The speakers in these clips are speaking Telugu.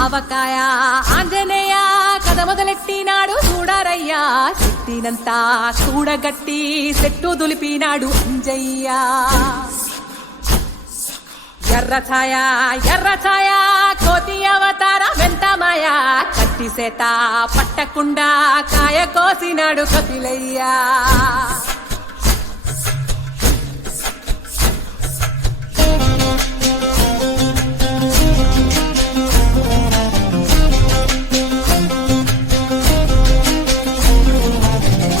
ఆవకాయ ఆంజనేయ కథ మొదలెట్టినాడు చూడారయ్యా చెట్టినంతా చూడగట్టి చెట్టు దులిపినాడు అంజయ్య ఎర్ర ఛాయ కోతి అవతార వెంటమాయ కత్తి సేత పట్టకుండా కాయ కోసినాడు కపిలయ్యా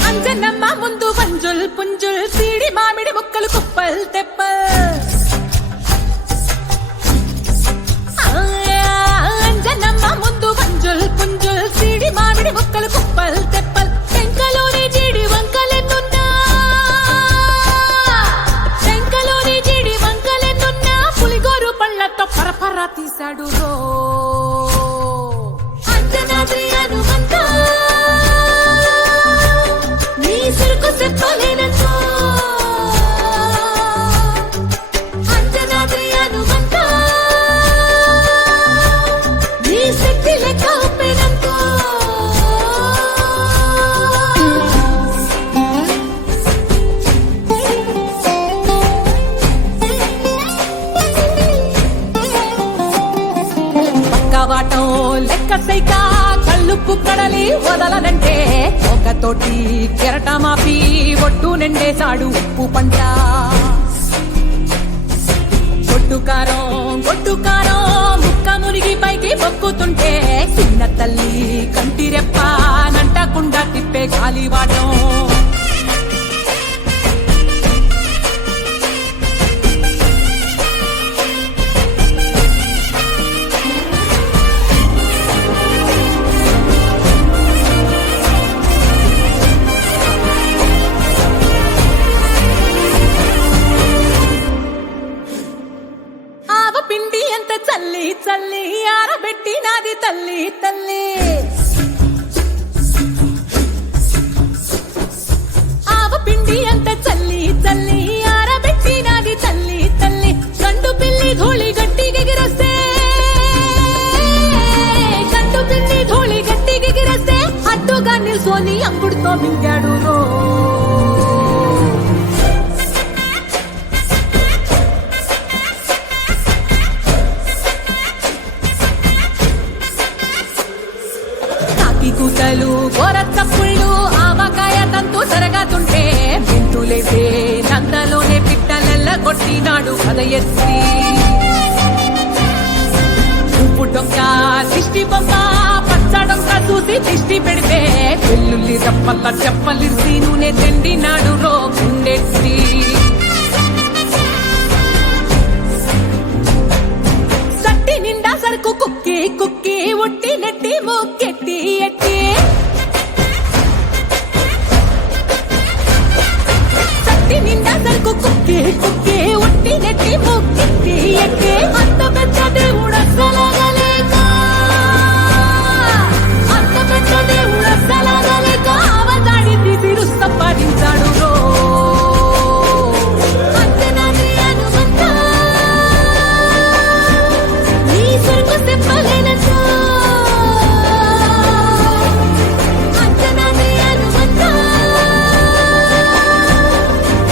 అంజనమ్మ ముందు వంజుల్ పుంజుల్ సీడి మామిడి ముక్కలు కుప్పల్ తెప్పల్ అంజనమ్మ ముందు వంజుల్ పుంజుల్ సీడి మామిడి ముక్కలు కుప్పల్ తెప్పల్ టెంకలోని జీడి వంకలెన్నున్నా పులిగోరు పళ్ళతో పరపర తీశాడు రో అంజనాద్రి హనుమంత నీ సిరుకు చెప్పలేనంతో అంజనాద్రి హనుమంత నీ శక్తి లెక్క ఒప్పినంతో పక్కవాటం లెక్క సైక కళ్ళుప్పు కడలి వదలనంటే ఒకతోటి కెరటమాపి ఒట్టు నిండేశాడు ఉప్పు పంట గొడ్డుకారం ముక్క మురిగి పైకి మొక్కుతుంటే చిన్న తల్లి కంటి రెప్ప నంటకుండా తిప్పే గాలివాటం పిండి ఎంత చల్లి చల్లి ఆరబెట్టి నాది తల్లి తల్లి ఆవ పిండి ఎంత చల్లి చల్లి ఆరబెట్టి నాది తల్లి తల్లి గండు పిల్లి ధూళి గట్టిగెగిరస్తే అడ్డుగా నిల్సోని అంగుడుతో మింగాడు రో కూతలు గోరచ్చప్పుళ్ళు ఆవకాయ తంతు జరగతుంటే మెంతులేసే నందలోనే పిట్టలెల్ల కొట్టినాడు కథ ఎత్తి ఉప్పు డొక్క దిష్టి బొమ్మ పచ్చడొక్క చూసి దిష్టి పెడితే వెల్లుల్లి రప్పల్ల చెప్పలిసి నూనె తెండినాడు రో గుండెత్తి సట్టి నిండా సరుకు కుక్కి కుక్కి ఉట్టి నెట్టి మొక్కెట్టి ఎట్టి సట్టి నిండా సరుకు కుక్కి కుక్కి